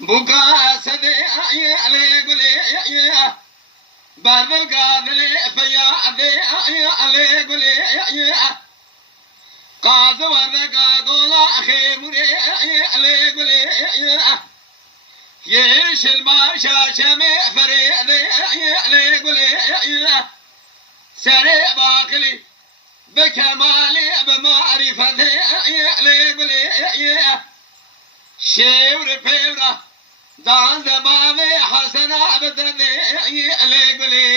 بكا سدي علي قولي بردل قادلي فيا علي قولي قاز ورقا قولا خيمري علي قولي يش الماشا شمي فريدي علي قولي سري باقلي بكمالي بمعرفتي علي قولي شيور فيورا دان زماني حسنا بدني علي قولي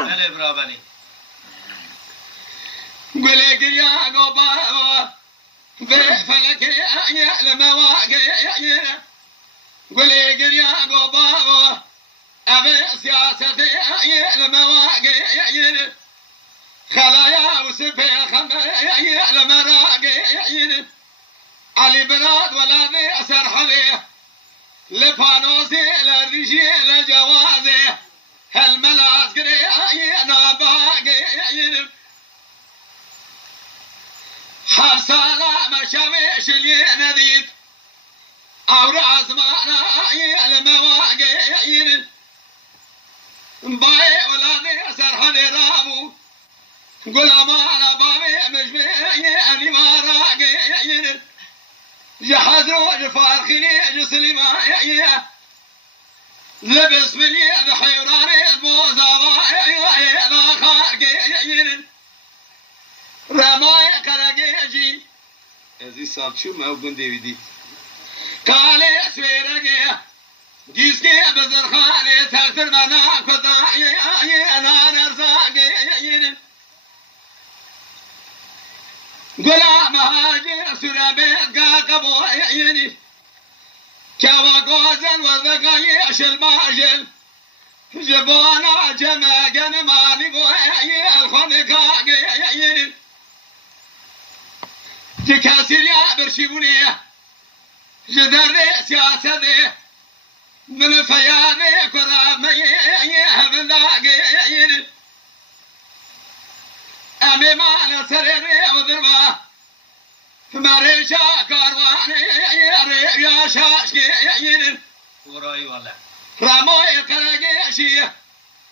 هلا برابني قولي قريا قوبا فلك يعلم واقع قولي قريا قوبا أبي سياستي يعلم واقع خلايا وسفي يعلم راقع علي بلاد ولا أسر حليه لفانوسي للرجي لجوازي هالملاس قري ناباقي حبسالا مشاويش اللي نذيت أو رأس معنا المواقع باي ولا أسر حلي رامو قل أمانا بامي مجمعي أني ما راقي جحزوا جفارخيني جسلي ما لبس مني بحيراني بوزا ما خارقي رماي كرقيجي ازي صاب شو ما أقول ديفيدي كالي سويرقي جيسكي بزرخاني تغتر منا كداعي أنا نرزاقي قلا مهاجر سرابيت قاقبو عيني كوا قوزن وذقايش الماجل جبونا جماقن ماني قوي الخنقاق عيني تكاسل يا برشيبوني جدر سياسة من فياني كرامي هبلاق عيني أمي ما نسرني وذربا مريشا كارواني يا شاشكي وراي والله راموي كرقيشي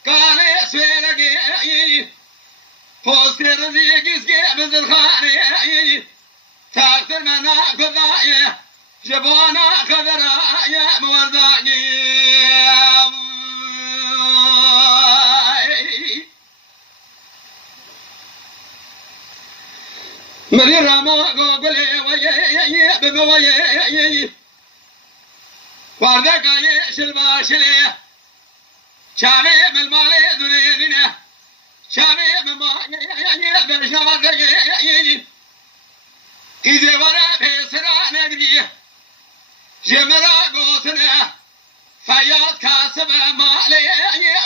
قالي سويرقي فوستر زيقسكي بزرخاني تاكتر منا كذاي جبونا خضراء مورداني مري رامو قولي ويا بمويا واردك عيش الباشلي شامي بالمالي دنيا شامي بالمالي برشاد يجي إذا ورا بسرعة نجري جمرا قوسنا فياض كاسب مالي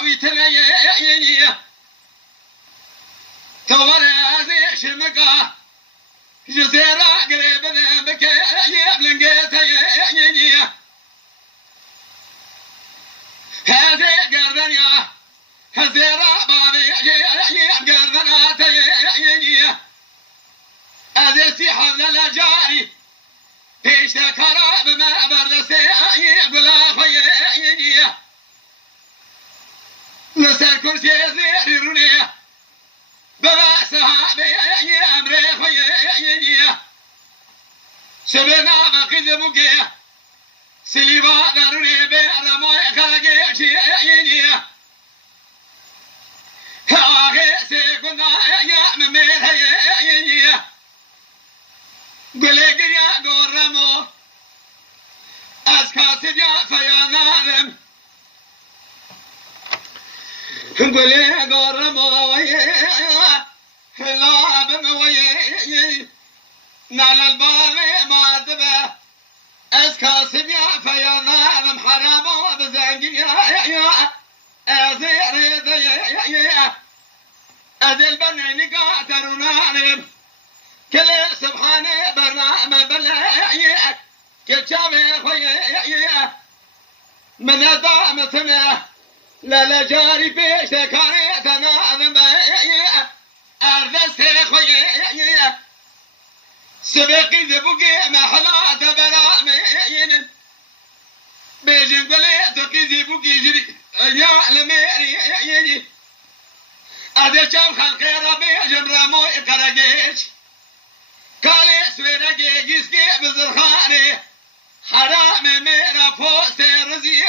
ويتني تورا زي شمكا جزيرة قريبنا بك يبلنقيت يجي هذه قردنيا هزيرة بابي قردنا تيجي هذه سيحة من الأجاري فيش ذكرى بما بردسي بلا خيجي نسر كرسي زير روني بما سحابي أمري خيجي سبنا مقيد بقي سليبا ناروني بأرموي خلقي شيئيني هاغي سيكونا يا ممير هيئيني قولي قريا قرمو أسكاسي يا فيا نارم قولي قرمو ويا لا بمويا نال الباب ما دبه اسكاسب يا فيانا محرم بزنجين يا ازير يا ازل بني قاترنا كل سبحانه برنامه بلا كشافه خويا من ضامتنا لا جاري بيش كارتنا ذنبا أرذس خويا سبقي ذبقي محلات برامين بيجن قلي تقي ذبقي جري يا الميري أدي شام خلقي ربي جمرمو إقرقيش كالي سويرقي جيسكي بزرخاني حرام ميرا فوست رزي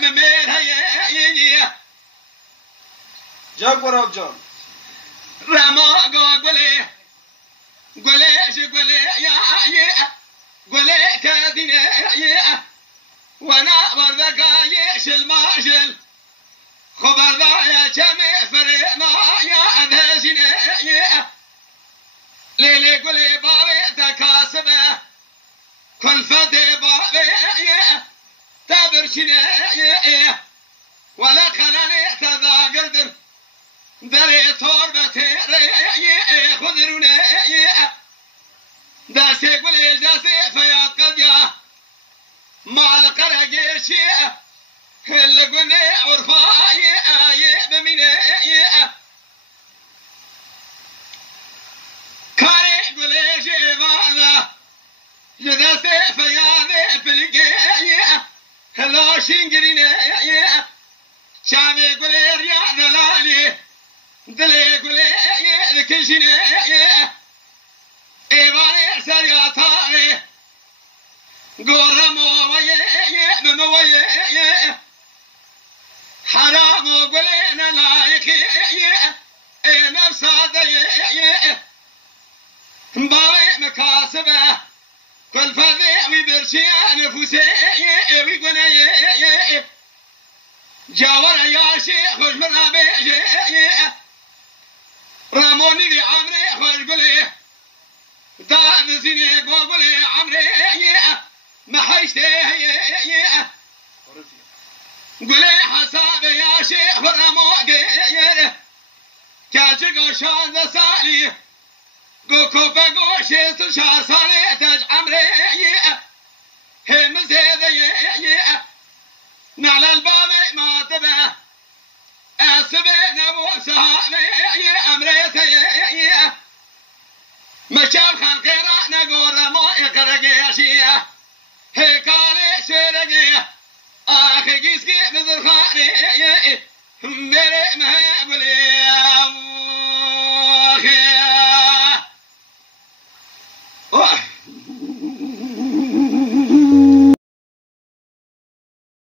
ميرا يي جاك وراو جان رما قولي يا قولي كادين يا وانا برذك يش الماجل خبر ذا يا شمي فرينا يا أنهزين يا ليلي قولي بابي تكاسبه كل فتي بابي تبرشني ولا خلاني تذا قدر دري تربتي خذروني داسي قولي داسي فيا قد يا مع القرقشي اللي قولي عرفاي بميني كاري قولي جيبانا جداسي فياني فلقي هلا شنقريني شامي قولي رياض لالي دلي قولي ذكشني إيماني سرياتاني قرمو بموي حرام قولي نلايكي نفسا دي باوي مكاسبه كل فذي ويبرشي نفوسي ويقولي جاور يا شيخ خوش من رابي راموني في عمري خوش قولي دان زيني قولي عمري ما حيشتي قولي حساب يا شيخ رامو كاجي قشان ذا سالي قوكو بقو شيط شهر صالي تاج عمري هم زيد نعل الباب ما تبه أسبي نبو سهامي أمريتي مشام خان خيرا نقول ما يقرقي أشياء هيكالي شرقي آخي قيسكي بزرخاني ميري مهي قولي